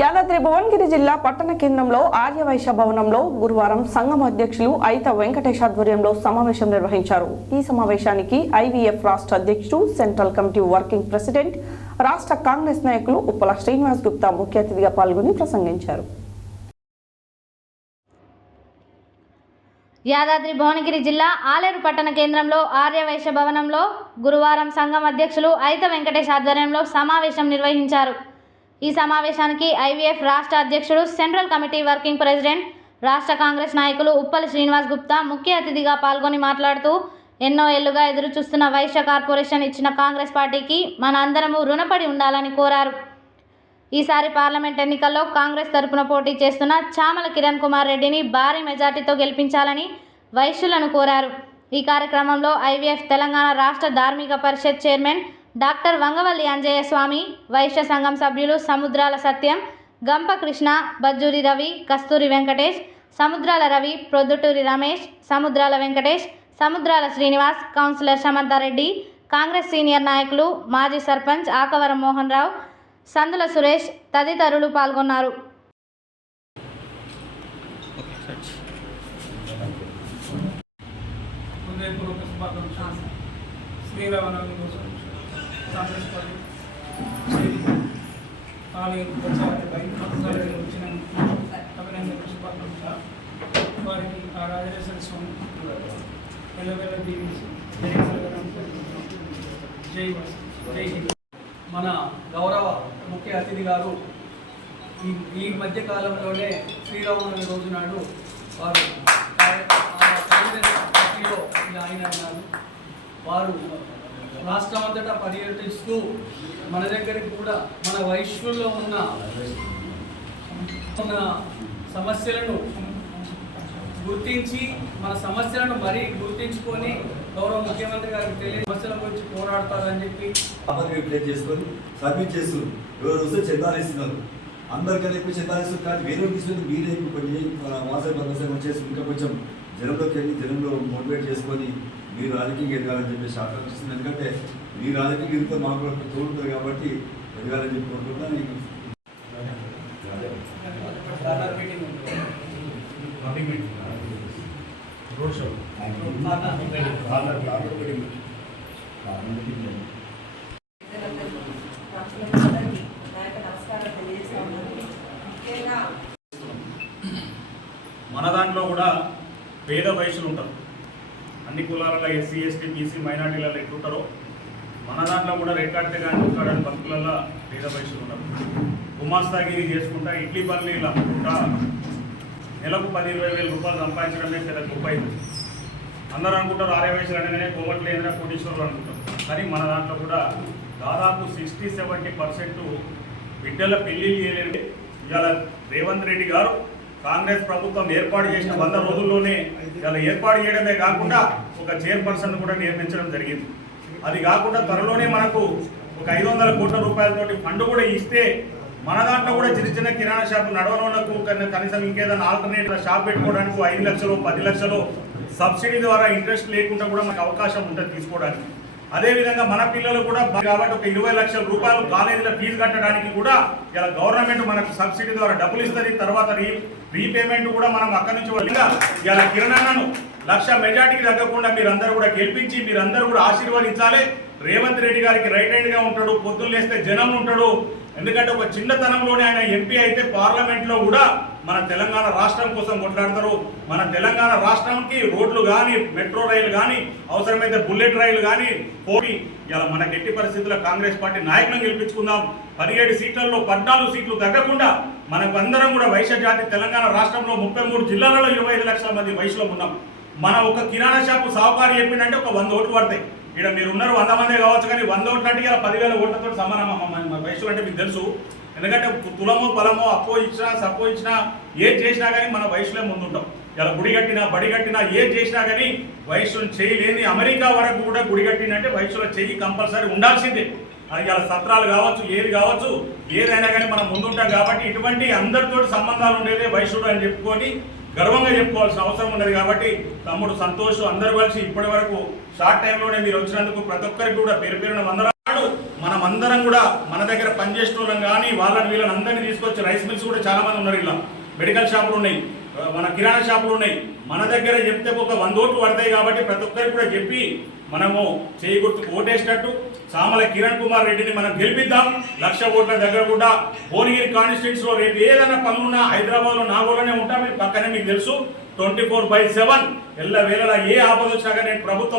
యాదాద్రి భువనగిరి జిల్లా పట్టణ కేంద్రంలో ఆర్యవైశ్య భవనంలో గురువారం సంఘం అధ్యక్షులు ఐత వెంకటేష్ ఆధ్వర్యంలో సమావేశం నిర్వహించారు. ఈ సమావేశానికి ఐవీఎఫ్ రాష్ట్ర అధ్యక్షుడు, సెంట్రల్ కమిటీ వర్కింగ్ ప్రెసిడెంట్, రాష్ట్ర కాంగ్రెస్ నాయకులు ఉప్పల శ్రీనివాస్ గుప్తా ముఖ్య అతిథిగా పాల్గొని ప్రసంగించారు. యాదాద్రి భువనగిరి జిల్లా ఆలేరు పట్టణ కేంద్రంలో ఆర్యవైశ్య భవనంలో గురువారం సంఘం అధ్యక్షులు ఐత వెంకటేష్ ఆధ్వర్యంలో సమావేశం నిర్వహించారు. ఈ సమావేశానికి ఐవీఎఫ్ రాష్ట్ర అధ్యక్షుడు, సెంట్రల్ కమిటీ వర్కింగ్ ప్రెసిడెంట్, రాష్ట్ర కాంగ్రెస్ నాయకులు ఉప్పల శ్రీనివాస్ గుప్తా ముఖ్య అతిథిగా పాల్గొని మాట్లాడుతూ ఎన్నో ఏళ్లుగా ఎదురుచూస్తున్న వైశ్య కార్పొరేషన్ ఇచ్చిన కాంగ్రెస్ పార్టీకి మన అందరము రుణపడి ఉండాలని కోరారు. ఈసారి పార్లమెంట్ ఎన్నికల్లో కాంగ్రెస్ తరపున పోటీ చేస్తున్న చామల కిరణ్ కుమార్ రెడ్డిని భారీ మెజార్టీతో గెలిపించాలని వైశ్యులను కోరారు. ఈ కార్యక్రమంలో ఐవీఎఫ్ తెలంగాణ రాష్ట్ర ధార్మిక పరిషత్ చైర్మన్ డాక్టర్ వంగవల్లి అంజయ్య స్వామి, వైశ్య సంఘం సభ్యులు సముద్రాల సత్యం, గంప కృష్ణ, బజ్జూరి రవి, కస్తూరి వెంకటేష్, సముద్రాల రవి, ప్రొద్దుటూరి రమేష్, సముద్రాల వెంకటేష్, సముద్రాల శ్రీనివాస్, కౌన్సిలర్ సమంతారెడ్డి, కాంగ్రెస్ సీనియర్ నాయకులు, మాజీ సర్పంచ్ ఆకవరం మోహన్ రావు, సందుల సురేష్ తదితరులు పాల్గొన్నారు. కాంగ్రెస్ పార్టీ ఆలయం వచ్చిన అభినందన శుభాకాంక్షలు. వారికి ఆ రాజేశ్వర స్వామి ఎల్లవెల్ల దీవించి జై హింద్. మన గౌరవ ముఖ్య అతిథి గారు ఈ మధ్య కాలంలోనే శ్రీరామనవమి రోజు నాడు వారు కాంగ్రెస్ పార్టీలో ఆయన అన్నారు. వారు రాష్ట్రం అంతటా పర్యటిస్తూ మన దగ్గరికి కూడా మన వైశ్యుల్లో ఉన్న సమస్యలను గుర్తించి మన సమస్యలను మరీ గుర్తించుకొని గౌరవ ముఖ్యమంత్రి గారికి సమస్యల గురించి పోరాడతారని చెప్పి ప్లేట్ చేసుకొని సబ్మిట్ చేస్తూ ఎవరు వస్తే చందాలు ఇస్తున్నారు. అందరికన్నా ఎక్కువ చందాలు ఇస్తారు. కానీ వేరే తీసుకొని మీరే కొన్ని మాసం చేసి ఇంకా కొంచెం జనంలోకి వెళ్ళి జనంలో మోటివేట్ చేసుకొని మీరు రాజకీయం ఎదగాలని చెప్పేసి ఆకాంక్షిస్తుంది. ఎందుకంటే మీ రాజకీయ ఎదుగుతా మాకు కూడా తోడుతుంది కాబట్టి ఎదగాలని చెప్పి కోరుకుంటున్నాను. మన దాంట్లో కూడా పేద వయసులు ఉంటారు. అన్ని కులాలలో ఎస్సీ, ఎస్టీ, బీసీ, మైనార్టీలలో ఎట్లుంటారో మన దాంట్లో కూడా రెక్కాడితే కానీ ఒక్కడని బతుకులలో పేద వయసులు ఉంటారు. గుమాస్తాగిరి చేసుకుంటా, ఇడ్లీ పల్లీలు అమ్ముకుంటా నెలకు 10-20 వేల రూపాయలు సంపాదించడమే పెద్ద గొప్ప అయింది. అందరూ అనుకుంటారు ఆర్యవైశ్యులు అనగానే కోమట్లు ఏదైనా కోటీశ్వరులు అనుకుంటారు. కానీ మన దాంట్లో కూడా దాదాపు 60-70% బిడ్డల పెళ్లిళ్ళు చేయలేదు. ఇవాళ రేవంత్ రెడ్డి గారు కాంగ్రెస్ ప్రభుత్వం ఏర్పాటు చేసిన 100 రోజుల్లోనే ఇలా ఏర్పాటు చేయడమే కాకుండా ఒక చైర్పర్సన్ కూడా నియమించడం జరిగింది. అది కాకుండా త్వరలోనే మనకు ఒక 500 కోట్ల రూపాయలతోటి ఫండ్ కూడా ఇస్తే మన దాంట్లో కూడా చిన్న చిన్న కిరాణా షాపు నడవనోళ్లకు కనీసం ఇంకేదైనా ఆల్టర్నేటివ్ షాప్ పెట్టుకోవడానికి 5 లక్షలు 10 లక్షలు సబ్సిడీ ద్వారా ఇంట్రెస్ట్ లేకుండా కూడా మనకు అవకాశం ఉంటుంది తీసుకోవడానికి. అదేవిధంగా మన పిల్లలు కూడా కాబట్టి ఒక 20 లక్షల రూపాయలు కాలేజీలో ఫీజు కట్టడానికి కూడా ఇలా గవర్నమెంట్ మనకు సబ్సిడీ ద్వారా డబ్బులు ఇస్తుంది. తర్వాత రీపేమెంట్ కూడా మనం అక్కడి నుంచి ఇలా కిరణాలను 1,00,000 మెజార్టీకి తగ్గకుండా మీరందరూ కూడా గెలిపించి మీరందరూ కూడా ఆశీర్వదించాలి. రేవంత్ రెడ్డి గారికి రైట్ హ్యాండ్గా ఉంటాడు, పొద్దున్న లేస్తే జనం ఉంటాడు. ఎందుకంటే ఒక చిన్నతనంలోనే ఆయన ఎంపీ అయితే పార్లమెంట్లో కూడా మన తెలంగాణ రాష్ట్రం కోసం కొట్లాడతారు. మన తెలంగాణ రాష్ట్రానికి రోడ్లు కానీ, మెట్రో రైలు కానీ, అవసరమైతే బుల్లెట్ రైలు కానీ పోటీ ఇలా మన గట్టి పరిస్థితుల్లో కాంగ్రెస్ పార్టీ నాయకులను గెలిపించుకుందాం. 17 సీట్లలో 14 సీట్లు తగ్గకుండా మనకు అందరం కూడా వైశ్య జాతి తెలంగాణ రాష్ట్రంలో 33 జిల్లాలలో 25 లక్షల మంది వైశ్యులు ఉన్నాం. మన ఒక కిరాణా షాపు సాహుకారు చెప్పిందంటే ఒక 100 ఓట్లు పడతాయి. ఇక్కడ మీరు ఉన్నారు 100 మందే కావచ్చు, కానీ 100 ఓట్లు అంటే ఇలా 10,000 ఓట్లతో సమానం వైశ్యులు అంటే మీకు తెలుసు. ఎందుకంటే తులము పొలమో అప్పో ఇచ్చినా సప్పో ఇచ్చినా ఏది చేసినా కానీ మన వయసులో ముందుంటాం. ఇలా గుడి కట్టినా బడి కట్టినా ఏది చేసినా కానీ వయసును చేయలేని అమెరికా వరకు కూడా గుడి కట్టినంటే వయసులో చెయ్యి కంపల్సరీ ఉండాల్సిందే. అది ఇలా సత్రాలు కావచ్చు, ఏది కావచ్చు, ఏదైనా కానీ మనం ముందుంటాం. కాబట్టి ఇటువంటి అందరితో సంబంధాలు ఉండేదే వైశ్యుడు అని చెప్పుకొని గర్వంగా చెప్పుకోవాల్సిన అవసరం ఉన్నది. కాబట్టి తమ్ముడు సంతోష్ అందరూ కలిసి ఇప్పటి వరకు షార్ట్ టైంలోనే మీరు వచ్చినందుకు ప్రతి ఒక్కరికి కూడా పేరు పేరున వందనాలు. మనమందరం కూడా మన దగ్గర పనిచేసిన వాళ్ళం కానీ వాళ్ళని వీళ్ళని అందరినీ తీసుకొచ్చి రైస్ మిల్స్ కూడా చాలా మంది ఉన్నారు. ఇలా మెడికల్ షాపులు ఉన్నాయి, మన కిరాణా షాపులు ఉన్నాయి. మన దగ్గర చెప్తే ఒక 100 ఓట్లు పడతాయి కాబట్టి ప్రతి ఒక్కరికి కూడా చెప్పి మనము చేయి గుర్తుకు ఓటేసినట్టు సామల కిరణ్ కుమార్ రెడ్డిని మనం గెలిపిద్దాం. 1,00,000 ఓట్ల దగ్గర కూడా భువనగిరి కాన్స్టిట్యూన్సీ లో రేపు ఏదైనా పనులున్నా హైదరాబాద్ లో నాగోలోనే ఉంటా, మీరు పక్కనే మీకు తెలుసు 24/7 ఎల్ల వేళలా ఏ ఆపద వచ్చినా కానీ నేను ప్రభుత్వం